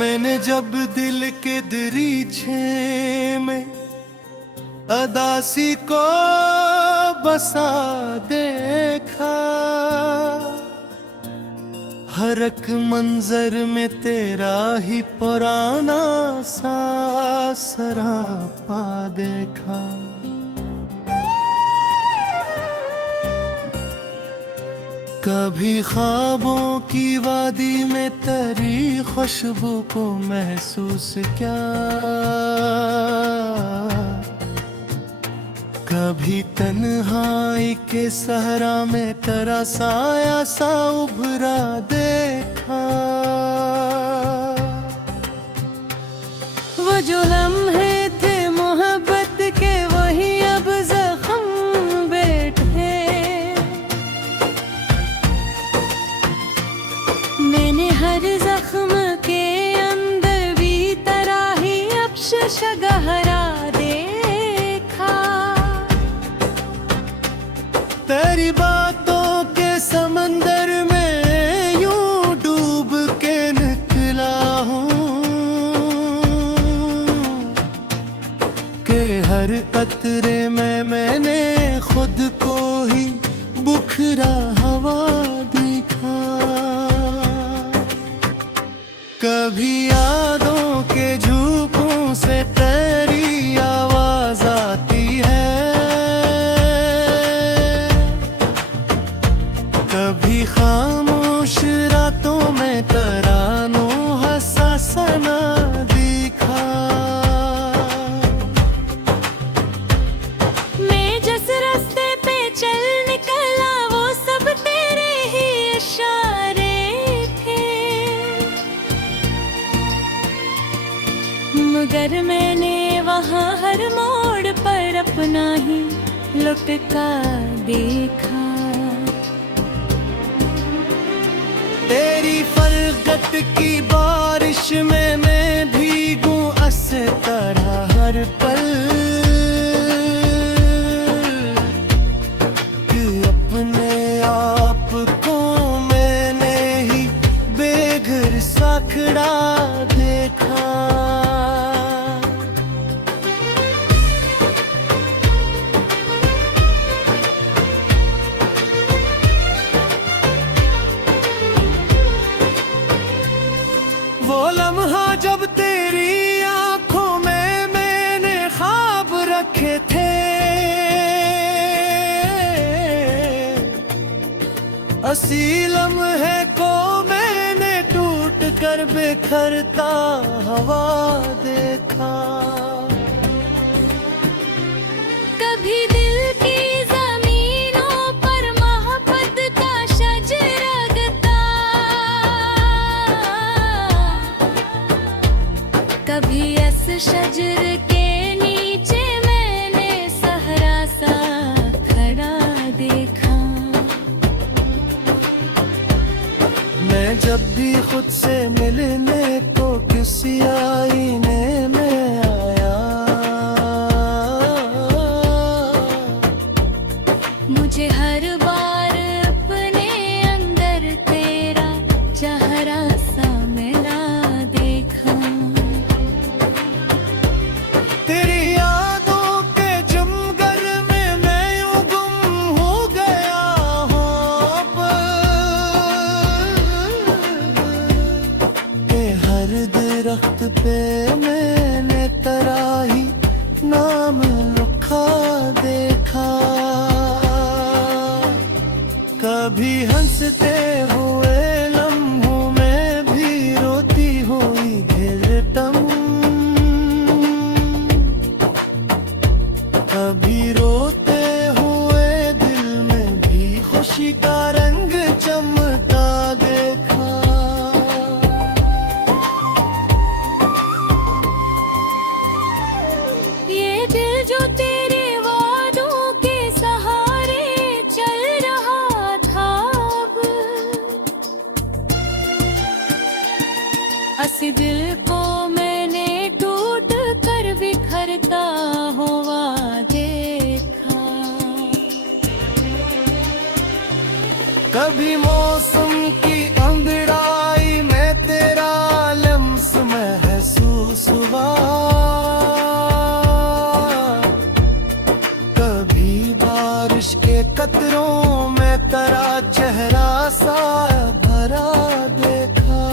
मैंने जब दिल के दरीचे में अदासी को बसा देखा, हर एक मंजर में तेरा ही पुराना सा सरापा देखा। कभी ख्वाबों की वादी में तेरी खुशबू को महसूस क्या, कभी तन्हाई के सहरा में तेरा साया सा उभरा देखा। वो जो लम्हे थे मोहब्बत के वही अब जख्म बैठे, मैंने हर जख्म के अंदर भी तेरा ही अब्श गहरा देखा। तेरी बातों के समंदर में यूं डूब के निकला हूँ कि हर कतरे में मैंने खुद को ही बुखरा हवा देखा। कभी यादों के झूठों से तेरी आवाज आती है, कभी खामोश रातों में तरानों हंसा सना दिखा। मैं जिस रास्ते पे चल निकला वो सब तेरे ही इशारे थे, मगर मैंने वहाँ हर मोड़ पर अपना ही लुटका देखा। तेरी फरगत की बारिश में मैं भीगूं इस तरह हर पल, कि अपने आप को मैंने ही बेघर सा खड़ा देखा। वो लम्हा जब तेरी आंखों में मैंने ख्वाब रखे थे, असी लम्हे को मैंने टूट कर बिखरता हवा देखा। कभी दिल की जमीनों पर मोहब्बत का शजरा लगता, कभी इस शजर के नीचे मैंने सहरा सा खड़ा देखा। मैं जब भी खुद से मिलने को किसी आईने में आया, मुझे हर बार अपने अंदर तेरा चेहरा सा मिला देखा। तेरी यादों के जंगल में मैं यूं गुम हो गया हूँ कि हर दरख्त पे मैंने तेरा ही नाम लिखा देखा। कभी हंसते हुए लम्हों में भी रोती हुई घिरटम, कभी रोते हुए दिल में भी खुशी का रंग चमका देखा। ये दिल जो तेरे वादों के सहारे चल रहा था अब, हंसी दिल को मैंने टूट कर बिखरता हुआ देखा। कभी मौसम की अंगड़ाई में तेरा लम्स नजरों में तेरा चेहरा सा भरा देखा।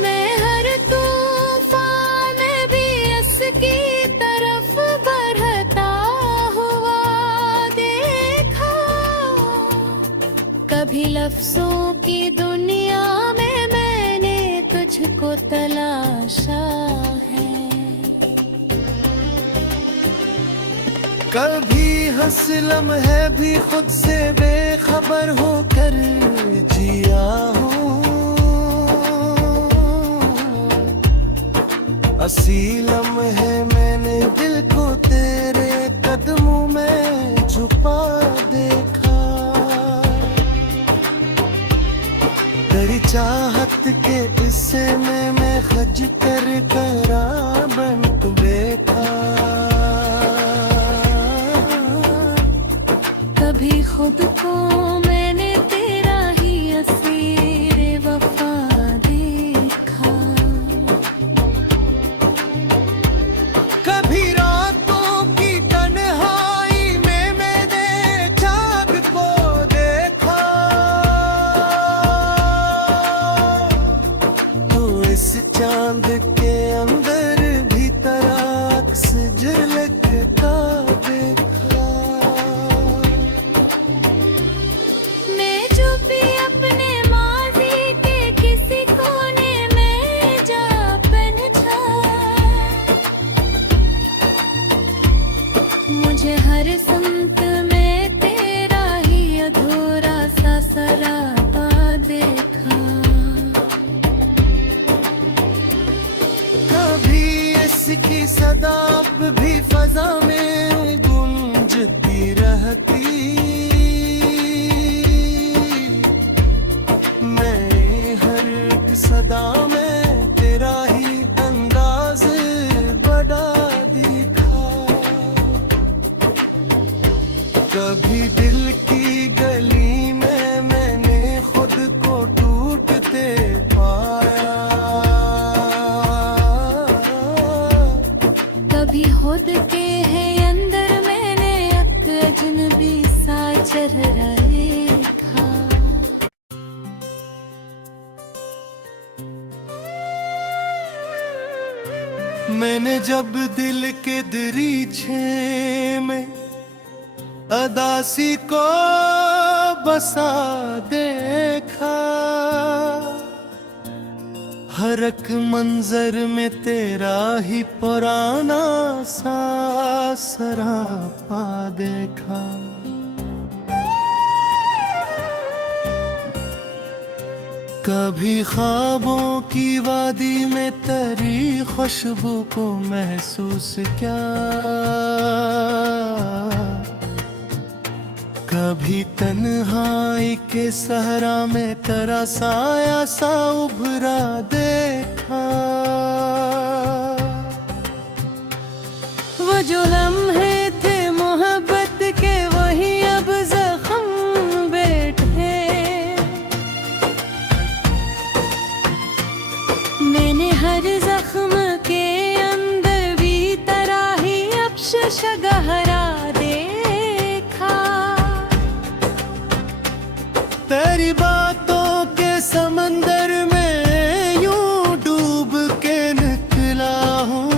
मैं हर तूफान में भी उसकी तरफ बढ़ता हुआ देखा। कभी लफ्जों की दुनिया में मैंने तुझको तलाशा है। कभी हंस लम्हे भी खुद से बेखबर होकर जिया हूँ। असी लम्हे मैंने दिल को तेरे कदमों में छुपा देखा। तेरी चाहत के किस्से में मैं खज कर करा बन बैठा। कभी खुद को मैंने तेरा ही असीर वफा देखा। कभी रातों की तन्हाई में मैंने चाँद को देखा। तो इस चांद के अंदर भी तेरा अक्स झलकता देखा। मैं जो भी अपने माजी के किसी कोने में जा पनछा। मुझे हर संत में तेरा ही अधूरा सा सरापा देखा। कभी इसकी सदा अब भी फजा में गूंजती रहती। मैं हर एक सदा में तेरा ही अंदाज बड़ा दिखा। कभी दिल की गली में मैंने खुद को टूटते पाया। कभी खुद के है अंदर मैंने एक अजनबी सा चेहरा देखा। मैंने जब दिल के दरीचे में अदासी को बसा देखा। हर एक मंजर में तेरा ही पुराना सा सरापा देखा। कभी ख्वाबों की वादी में तेरी खुशबू को महसूस किया। कभी तन्हाई के सहरा में तेरा साया सा उभरा देखा। वो जो लम्हे थे मोहब्बत के वही अब जख्म बैठे। मैंने हर जख्म के अंदर भी तेरा ही अफसोस गहरा देखा। तेरी बातों के समंदर में यूं डूब के निकला हूँ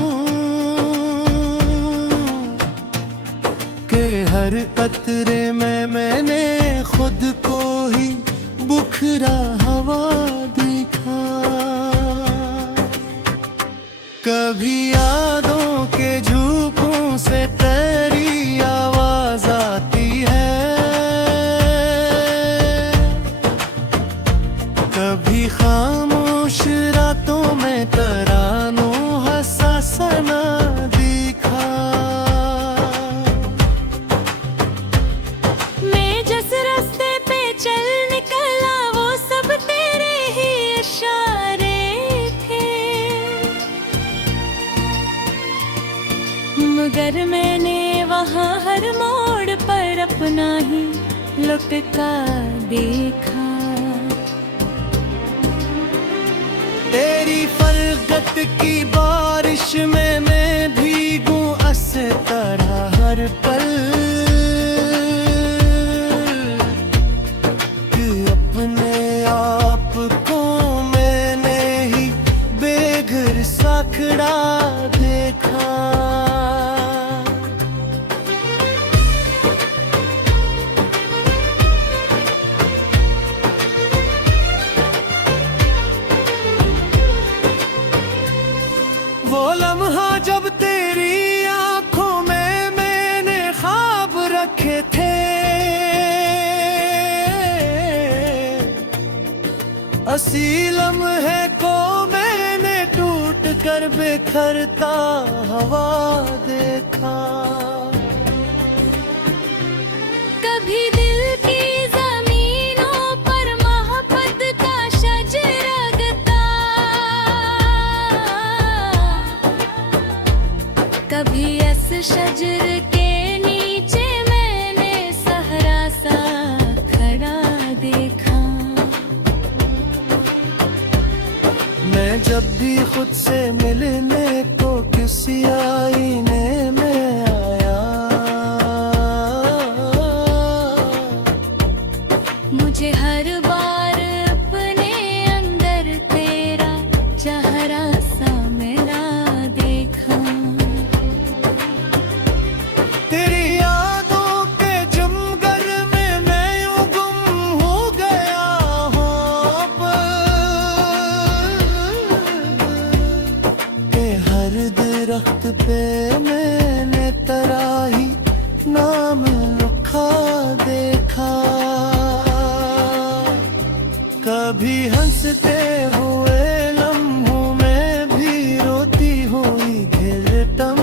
कि हर कतरे में मैंने खुद को ही बुखरा हवा दिखा। कभी यादों के झोंकों से तेरी आवाज आती है। कभी खामोश रातों में तरानों हंसा सना दिखा। मैं जिस रास्ते पे चल निकला वो सब तेरे ही इशारे थे। मगर मैंने वहाँ हर मोड़ पर अपना ही लुटका देखा। असी लम्हे को मैंने टूट कर बिखरता हवा देखा। कभी दिल की जमीनों पर मोहब्बत का शजरगता, कभी इस शजर के नीचे मैंने सहरा सा खड़ा देखा। मैं जब भी खुद से मिलने को किसी आईने में आया, मुझे हर बार अपने अंदर तेरा चेहरा सा मेरा देखा। तेरी यादों के जंगल में मैं यूं गुम हो गया हूँ के हर दरख्त पे मैंने तेरा ही नाम लिखा देखा। कभी हंसते हुए लम्हों में भी रोती हुई घिरटम,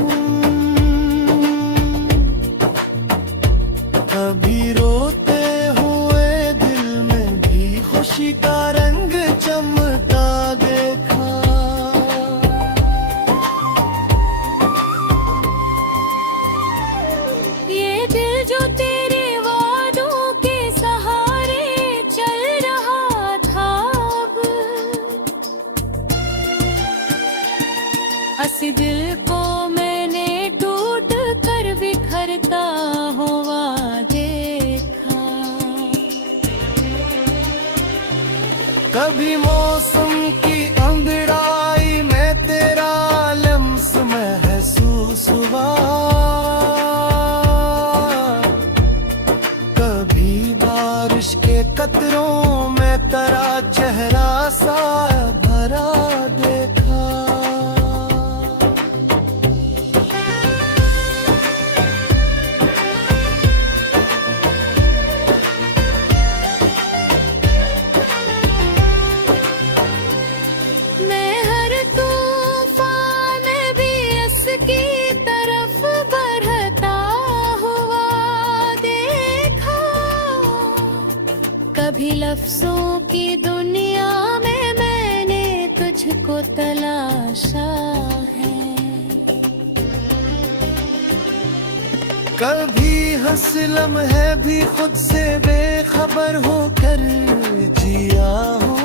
कभी रोते हुए दिल में भी खुशी का रंग चमकता देखा। ये दिल जो तेरे वादों के सहारे चल रहा था अब, असी दिल को मैंने टूट कर बिखरता हुआ देखा। कभी मौसम की अंधराई में तेरा लम्स महसूस हुआ, कभी बारिश के कतरों में तेरा चेहरा सा भरा देखा। मैं हर तूफान भी इसकी तरफ बढ़ता हुआ देखा। कभी लफ्जों की दुनिया में मैंने तुझको तलाशा है, कभी हंस लम्हे भी खुद से बेखबर होकर जिया हूँ।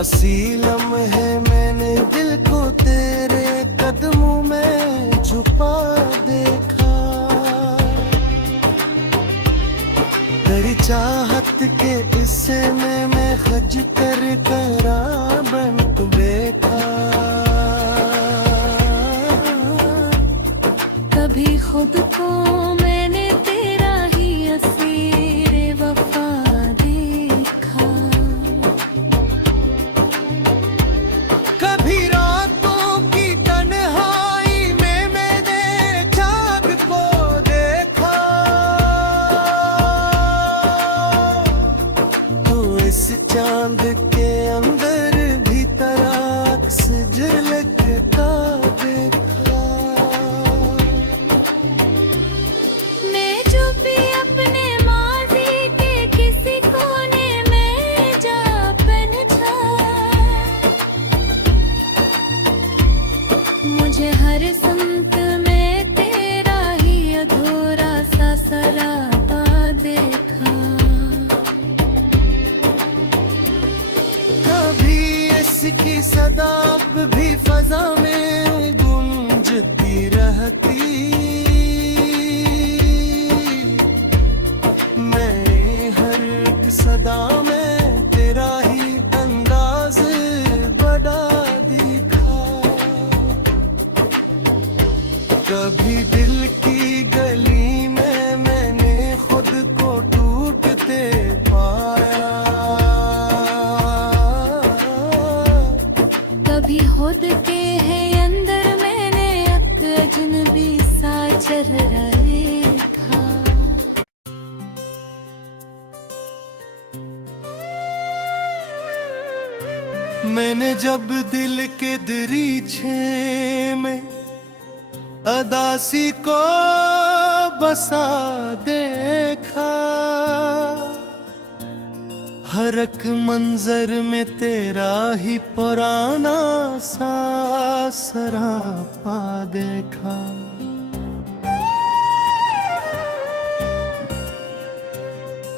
असी लम्हे मैंने दिल को तेरे कदमों में छुपा देखा। तेरी चाहत के किस्से में मैं खज कर करा बन बैठा। कभी खुद को मैंने तेरा ही असीर वफा देखा। कभी रातों की तन्हाई में मैंने चाँद को देखा। तो इस चांद के अंदर भी तेरा अक्स झलकता देखा। मैं जो भी अपने माजी के किसी कोने में जा पनछा, मुझे हर संत में तेरा ही अधूरा सा सरापा देखा। कभी इसकी सदा भी फजा में गूंजती रहती। मैं हर एक सदा में तेरा ही अंदाज बड़ा दिखा। कभी दिल की गली में मैंने खुद को टूटते पाया। कभी खुद के है अंदर मैंने एक अजनबी सा चेहरा देखा। मैंने जब दिल के दरीचे में अदासी को बसा देखा, हर एक मंजर में तेरा ही पुराना सा सरापा देखा।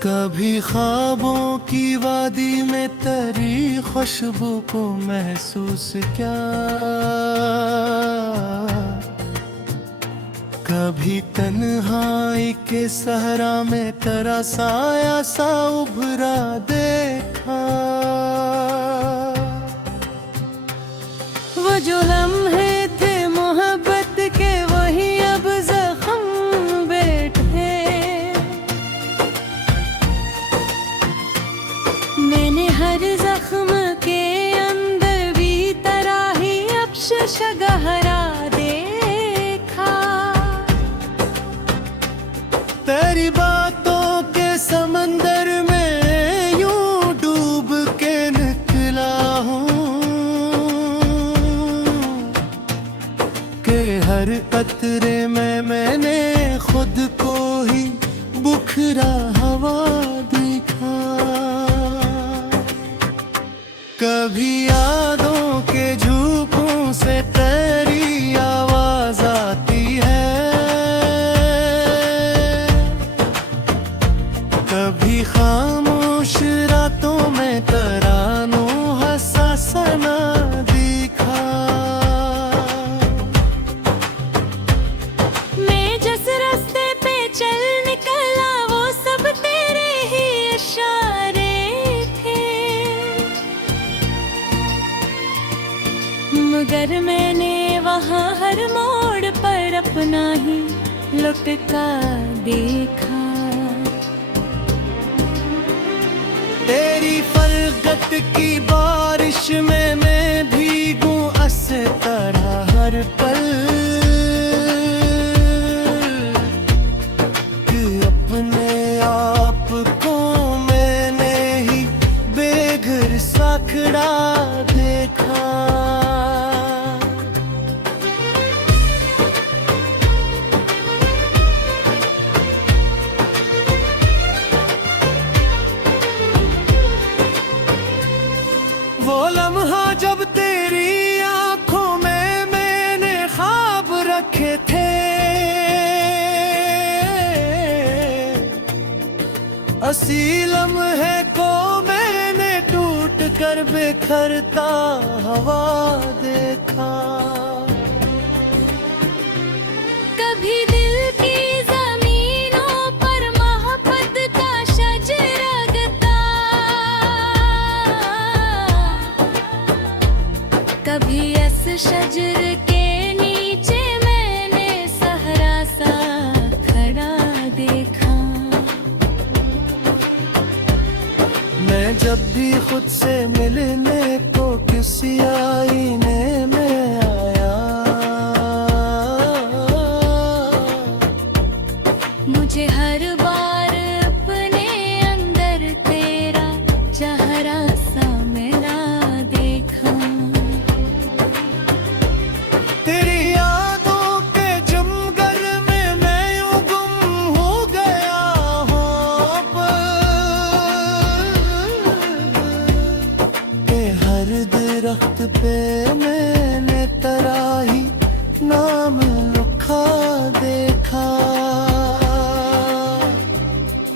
कभी ख्वाबों की वादी में तेरी खुशबू को महसूस क्या, कभी तन्हाई के सहरा में तेरा साया सा उभरा देखा। वो जो लम्हे थे मोहब्बत के वही अब जख्म बैठे, मैंने हर जख्म के अंदर भी तरह ही अफसोस गहरा देखा। तेरी बातों के समंदर में यूं डूब के निकला हूँ कि हर कतरे में मैंने खुद को ही बुखरा हवा देखा। कभी यादों के झोंकों से तेरी आवाज आती है, कभी खामोश रातों में तरानों हंसा सना दिखा। मैं जिस रास्ते पे चल निकला वो सब तेरे ही इशारे थे, मगर मैंने वहाँ हर मोड़ पर अपना ही लुटका देखा। तेरी फरगत की बारिश में मैं भीगूं इस तरह हर पल, कि अपने आप को मैंने ही बेघर सा खड़ा देखा। वो लम्हा जब तेरी आंखों में मैंने ख्वाब रखे थे, असी लम्हे को मैंने टूट कर बिखरता हवा देखा। कभी दिल की जमीनों पर मोहब्बत का शजरगता, कभी इस शजर के नीचे मैंने सहरा सा खड़ा देखा। मैं जब भी खुद से मिलने को किसी आईने में आया, मुझे हर बार अपने अंदर तेरा चेहरा सा मिला देखा। तेरी यादों के जंगल में मैं यूं गुम हो गया हूँ कि हर दरख्त पे मैंने तेरा ही नाम लिखा देखा।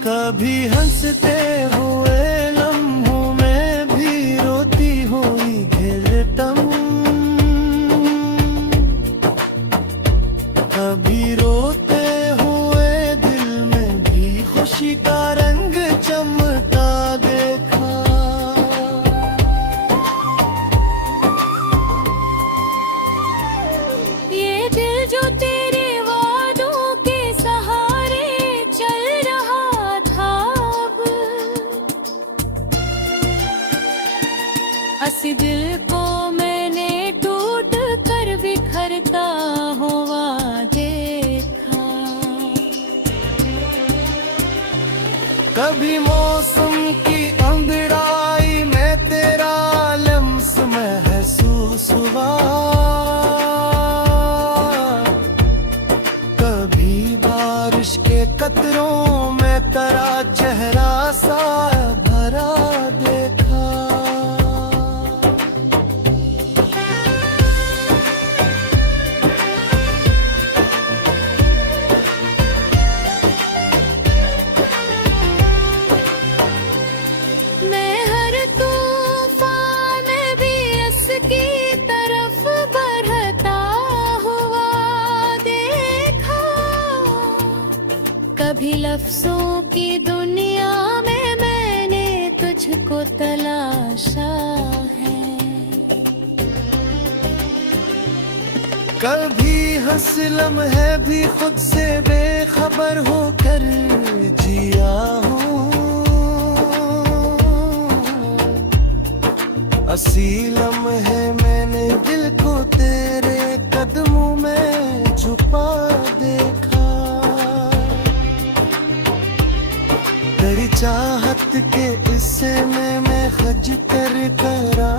कभी हंसते हुए लम्हों में भी रोती हुई घिरतम, कभी रोते हुए दिल में भी खुशी का रंग चमकता देखा। ये दिल जो तेरे वादों के सहारे चल रहा था अब, असी दिल को मैंने टूट कर बिखरता हुआ देखा। कभी मौसम की अंधड़ाई में तेरा लम्स तरह चेहरा सा भरा देखा। मैं हर तूफान भी इसकी तरफ बढ़ता हुआ देखा। कभी लफ्जों की दुनिया में मैंने तुझको तलाशा है। कभी हंस लम्हे भी खुद से बेखबर होकर जिया हूँ। असी लम्हे मैंने दिल को तेरे कदमों में छुपा देखा। तेरी चाहत के हिस्से में मैं खज कर करा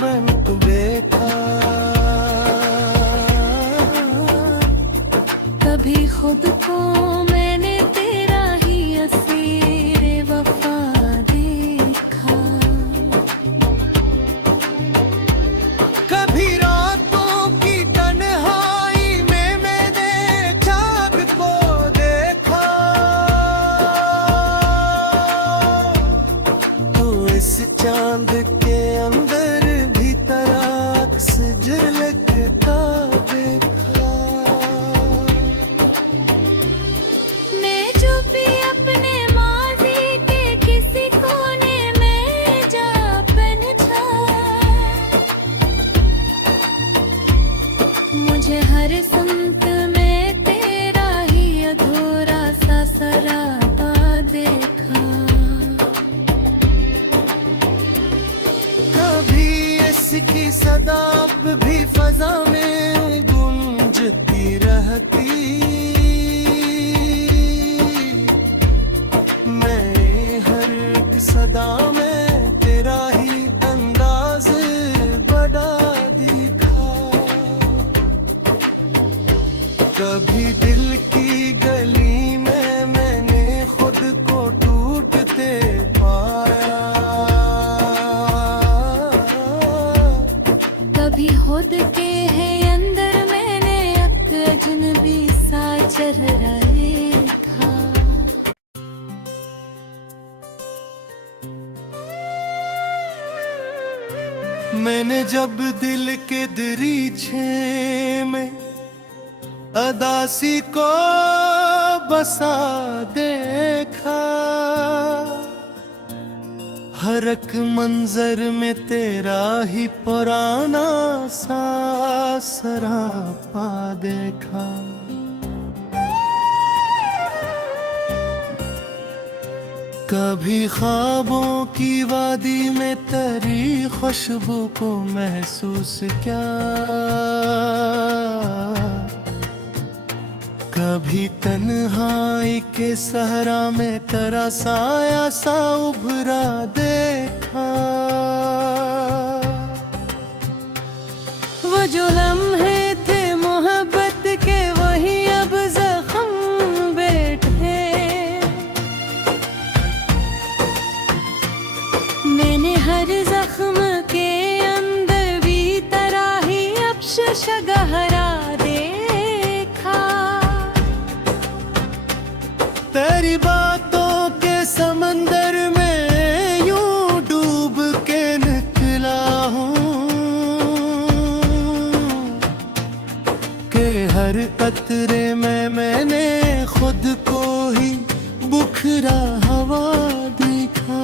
बन बैठा। कभी खुद को मैंने तेरा ही असीर वफा देखा। कभी रातों की तन्हाई में मैंने चाँद को देखा। तो इस चाँद के अंदर भी तराक्स झलकता देखा। मैं चुपी अपने माजी के किसी कोने में जा पनछा। मुझे हर संत में तेरा ही अधूरा सा सरापा देखा। कभी इसकी सदा भी फजा में गूंजती रहती। मैं हर एक सदा में तेरा ही अंदाज बड़ा दिखा। कभी दिल की गली में मैंने खुद को टूटते पाया। कभी खुद के है अंदर मैंने एक अजनबी सा चेहरा देखा। मैंने जब दिल के दरीचे में अदासी को बसा देखा। हर एक मंजर में तेरा ही पुराना सा सरापा देखा। कभी ख्वाबों की वादी में तेरी खुशबू को महसूस किया। कभी तन्हाई के सहरा में तेरा साया सा उभरा देखा। वो जो लम्हे थे मोहब्बत के वही अब जख्म बैठे। मैंने हर जख्म के अंदर भी तरह ही अफसोस गहरा देखा। तेरी बातों के समंदर में यूं डूब के निकला हूँ कि हर कतरे में मैंने खुद को ही बुखरा हवा दिखा।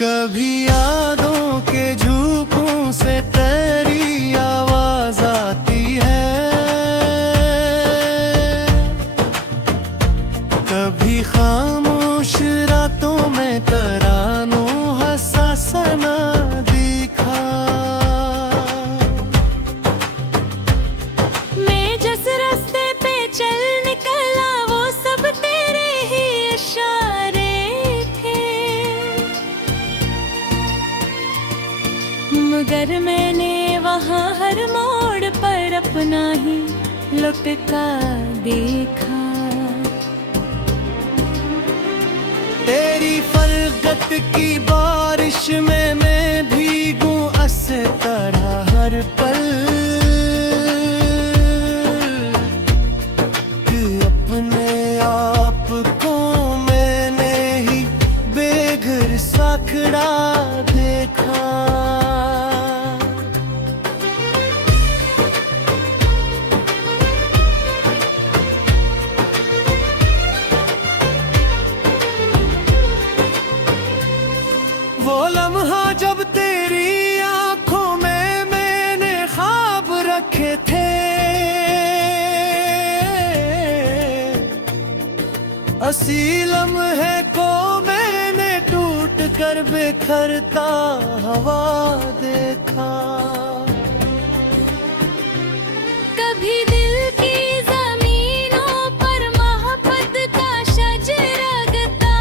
कभी यादों के झोंकों से तेरी आवाज आती है। कभी खामोश रातों में तरानों हंसा सना दिखा। मैं जिस रास्ते पे चल निकला वो सब तेरे ही इशारे थे। मगर मैंने वहाँ हर मोड़ पर अपना ही लुटका देखा। की बारिश में मैं भीगूं इस तरह हर पल कि अपने आप को मैंने ही बेघर सा खड़ा देखा। वो लम्हा जब तेरी आंखों में मैंने ख्वाब रखे थे, असी लम्हे को मैंने टूट कर बिखरता हवा देखा। कभी दिल की जमीनों पर मोहब्बत का शजरगता,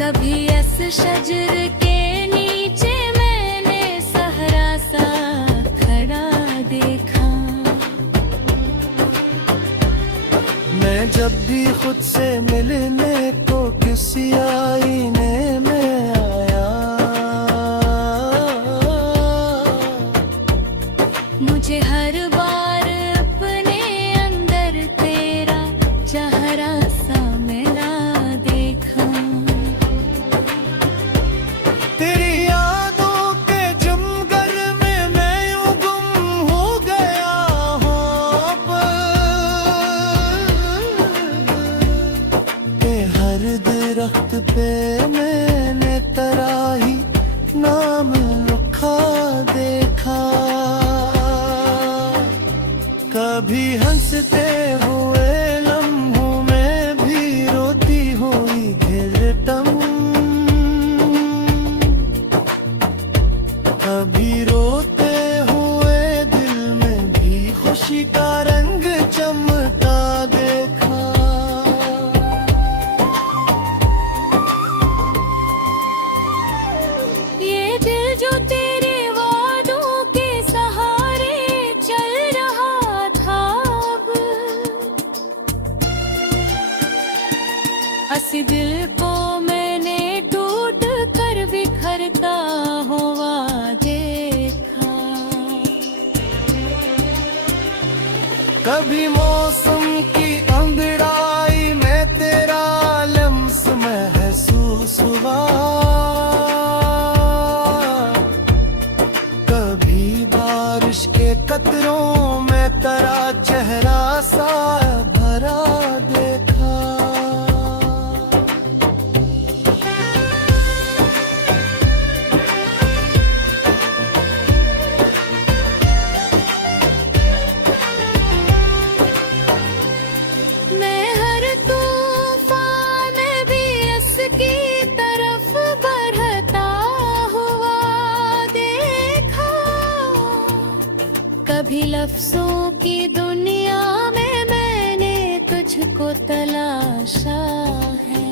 कभी इस शजर के नीचे मैंने सहरा सा खड़ा देखा। मैं जब भी खुद से मिलने को किसी आईने में आया, मुझे हर बार अपने अंदर तेरा चेहरा सा मिला देखा। तेरी यादों के जंगल में मैं यूं गुम हो गया हूँ के हर दरख्त पे मैंने तेरा ही नाम लिखा देखा। कभी हंसते हुए लम्हों में भी रोती हुई घिरटम, कभी रोते हुए दिल में भी खुशी का रंग चमकता देखा। ये दिल जो तेरे वादों के सहारे चल रहा था अब, असी दिल को मैंने टूट कर बिखरता हुआ देखा। कभी मौसम की अंगड़ाई में तेरा लम्स महसूस हुआ, कभी बारिश के कतरों में तेरा चेहरा सा भरा देखा। मैं हर तूफान भी इसकी तरफ बढ़ता हुआ देखा। कभी लफ्जों की दुनिया में मैंने तुझको तलाशा है,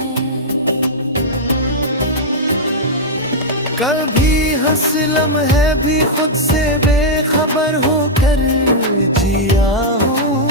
कभी हंस लम्हे भी खुद से बेखबर होकर जिया हूँ।